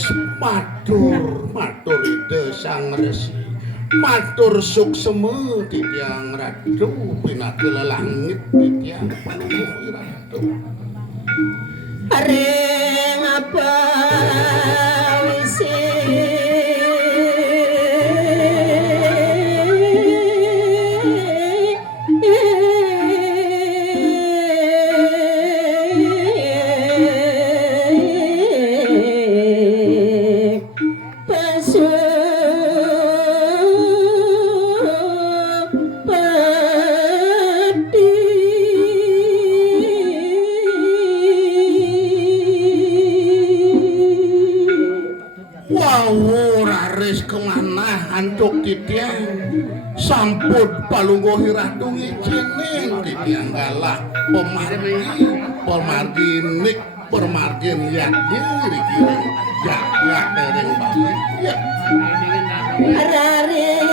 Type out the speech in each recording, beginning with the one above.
rares matur ide sang resi matur sukseme titiang ratu pinakil langit titiang panuwuh ratu areng apa wisi antuk titiang sampun palungguh ratu ngijinin titiang galah pemarginik permargin yakni rikiring jaga tereng balik ya raris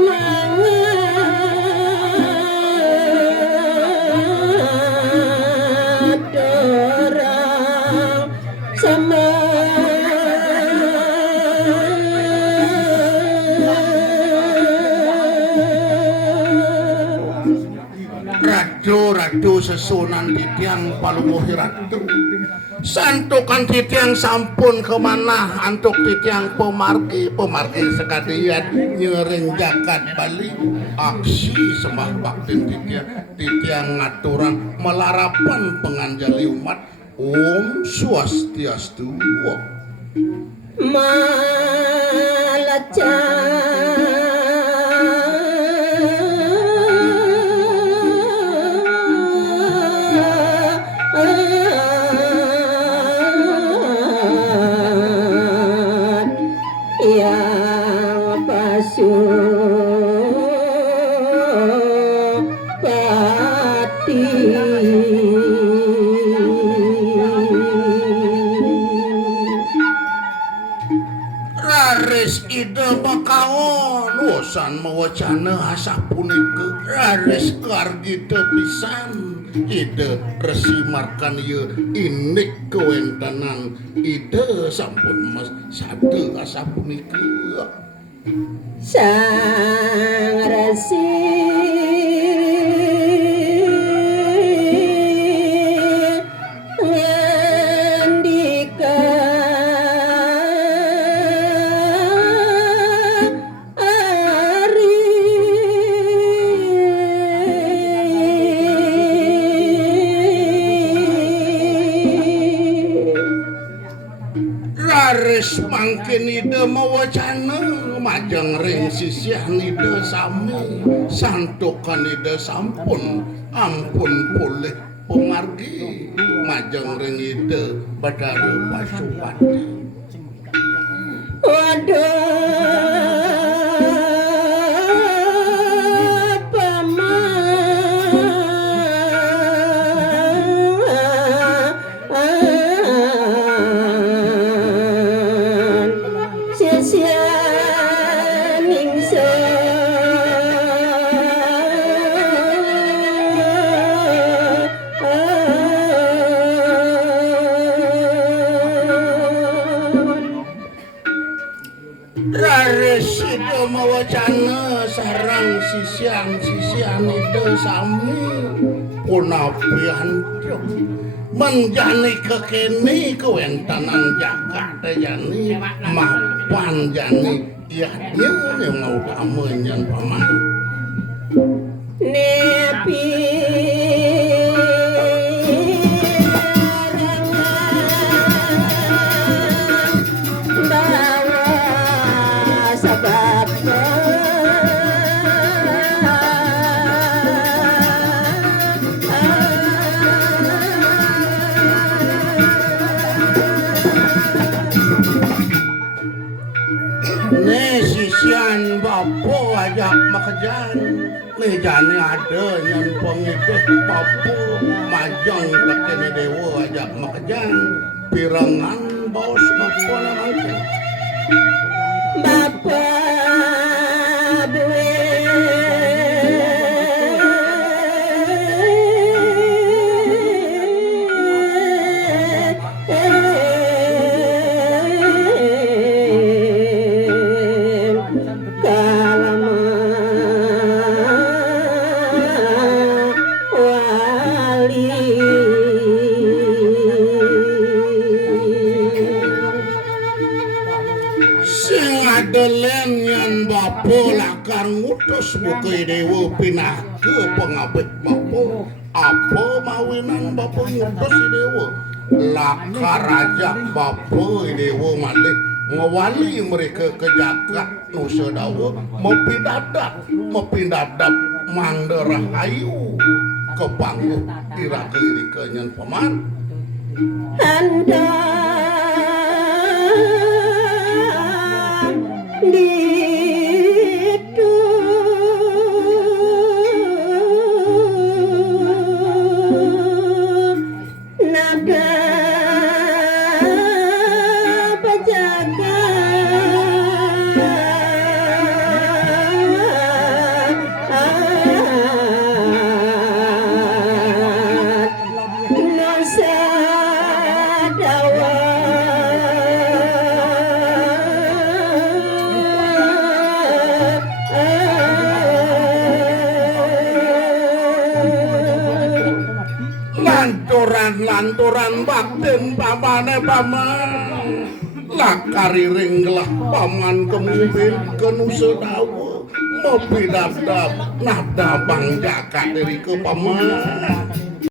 mangadorang sama ratu sesunan titiang palungguh ratu santukan titiang sampun kemana antuk titiang pemargi sekalian nyering jagat balik aksi sembah baktin titiang ngaturan melarapan penganjali umat Om Swastiastu malaca yang pasupati raris ide bakaon wosan mewacana asa punika raris kargi tepisan ide resi markan ye inik kewentanan ide sampun mas sade asa punika sang resi raris mangkin ide mawacana majeng ring sisih nide sami santukan ide sampun ampun pulih pemargi majeng ring ide badara pasupati raris ide mawacana sarang sisian ide sami punapian menjani kekini kewentanan jagat jani mapan jani iahnya yang mau damanyan paman nepi sisian bapo ajak makajan nih jani ada yang pengitih bapo majang kakini dewa ajak makajan pirangan bos bapo namanya bapak ngutus bukei dewa pinah ke pengabek bapa apa mawinan bapa ngutus si dewa laka raja bapa dewa malih ngawali mereka ke jagat nusa dawa mepindadap mandera hayu kepanggu ira keliri kenyen paman Anda ditu naga penjaga Nusa Dawa lanturan baktin pamane paman lakari ringlah paman kemimpin ke Nusa Dawa mopi dadap nada bang jakat dari ke paman